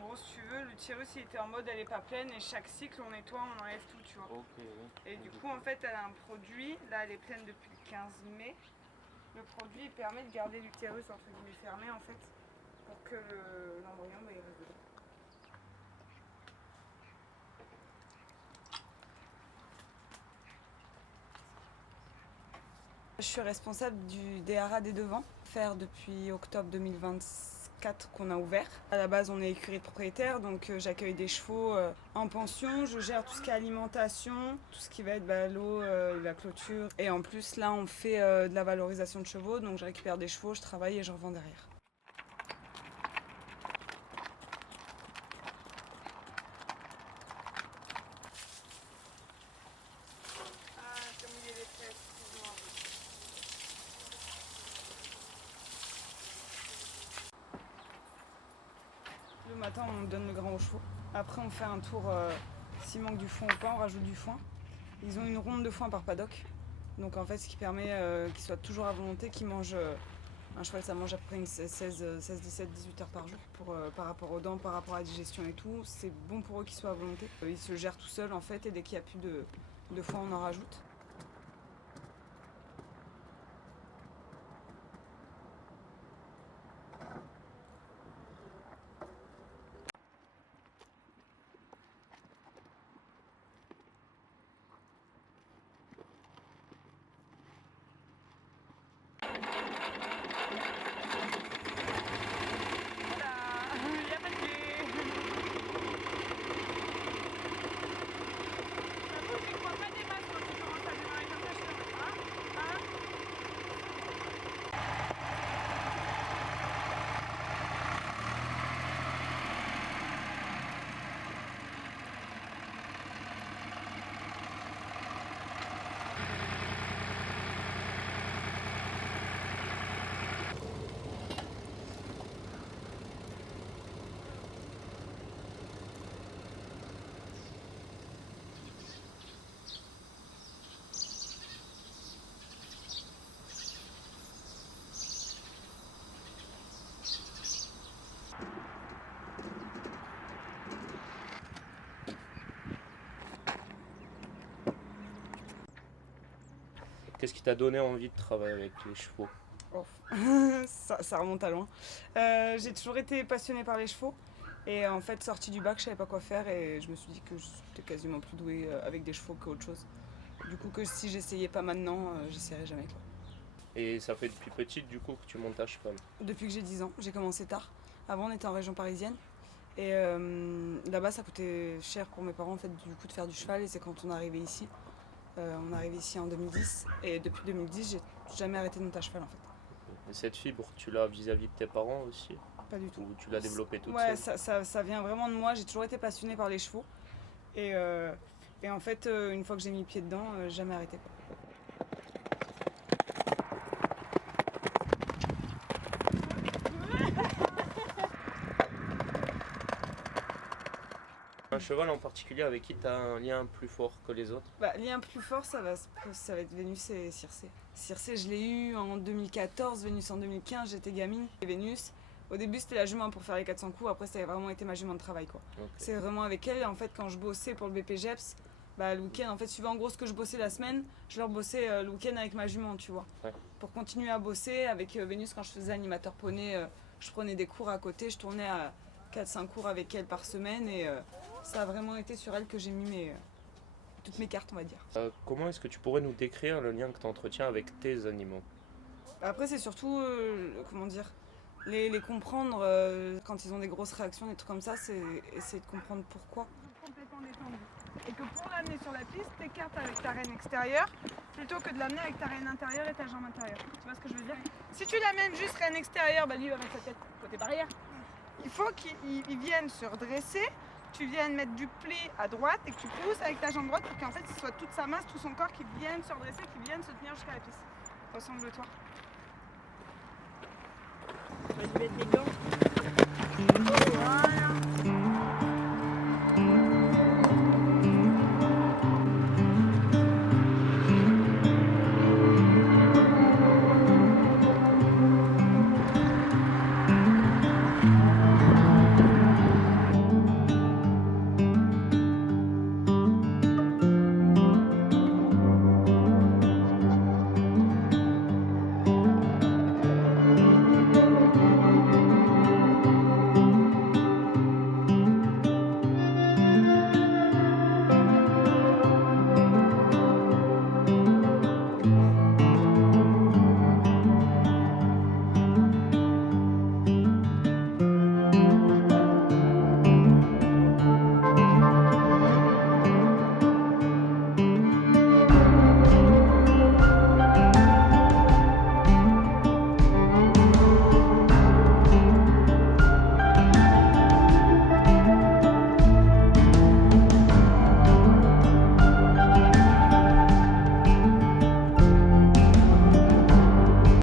en gros, si tu veux, l'utérus il était en mode elle est pas pleine et chaque cycle on nettoie, on enlève tout, tu vois. Ok. Et du coup, en fait, elle a un produit, là elle est pleine depuis le 15 mai. Le produit il permet de garder l'utérus entre guillemets fermé en fait, pour que l'embryon il reste dedans. Je suis responsable du DRA des Devants, faire depuis octobre 2024 qu'on a ouvert. À la base, on est écurie de propriétaire, donc j'accueille des chevaux en pension, je gère tout ce qui est alimentation, tout ce qui va être l'eau, la clôture. Et en plus, là, on fait de la valorisation de chevaux, donc je récupère des chevaux, je travaille et je revends derrière. Le matin, on donne le grain aux chevaux. Après, on fait un tour, s'il manque du foin ou pas, on rajoute du foin. Ils ont une ronde de foin par paddock. Donc en fait, ce qui permet qu'ils soient toujours à volonté, qu'ils mangent... un cheval, ça mange à peu près 16, 17, 18 heures par jour par rapport aux dents, par rapport à la digestion et tout. C'est bon pour eux qu'ils soient à volonté. Ils se gèrent tout seuls en fait et dès qu'il n'y a plus de foin, on en rajoute. Qu'est-ce qui t'a donné envie de travailler avec les chevaux? Oh. ça remonte à loin. J'ai toujours été passionnée par les chevaux. Et en fait, sortie du bac, je savais pas quoi faire et je me suis dit que j'étais quasiment plus douée avec des chevaux qu'autre chose. Du coup, que si j'essayais pas maintenant, j'essaierais jamais, quoi. Et ça fait depuis petite du coup que tu montes à cheval? Depuis que j'ai 10 ans, j'ai commencé tard. Avant, on était en région parisienne. Et là-bas, ça coûtait cher pour mes parents en fait, du coup, de faire du cheval. Et c'est quand on est arrivé ici. On est arrivé ici en 2010. Et depuis 2010, j'ai jamais arrêté de monter à cheval en fait. Et cette fibre, tu l'as vis-à-vis de tes parents aussi? Pas du tout. Ou tu l'as développée toute Ouais, seule? ça vient vraiment de moi. J'ai toujours été passionnée par les chevaux. Et en fait, une fois que j'ai mis le pied dedans, jamais arrêté, quoi. Un cheval en particulier avec qui tu as un lien plus fort que les autres? Lien plus fort, ça va être Vénus et Circé. Circé, je l'ai eu en 2014, Vénus en 2015, j'étais gamine. Et Vénus, au début, c'était la jument pour faire les 400 coups, après, ça a vraiment été ma jument de travail, quoi. Okay. C'est vraiment avec elle, en fait, quand je bossais pour le BPGEPS, le week-end, en fait, suivant en gros ce que je bossais la semaine, je leur bossais le week-end avec ma jument, tu vois. Ouais. Pour continuer à bosser avec Vénus, quand je faisais animateur poney, je prenais des cours à côté, je tournais à 4-5 cours avec elle par semaine et ça a vraiment été sur elle que j'ai mis toutes mes cartes, on va dire. Comment est-ce que tu pourrais nous décrire le lien que tu entretiens avec tes animaux? Après, c'est surtout, comment dire, les comprendre quand ils ont des grosses réactions, des trucs comme ça, c'est essayer de comprendre pourquoi. Complètement détendu. Et que pour l'amener sur la piste, t'écartes avec ta reine extérieure plutôt que de l'amener avec ta reine intérieure et ta jambe intérieure. Tu vois ce que je veux dire? Si tu l'amènes juste reine extérieure, lui il va mettre sa tête côté barrière. Il faut qu'il vienne se redresser, tu viennes mettre du pli à droite et que tu pousses avec ta jambe droite pour qu'en fait ce soit toute sa masse, tout son corps qui vienne se redresser, qui vienne se tenir jusqu'à la piste. Ressemble-toi. On va lui mettre les gants.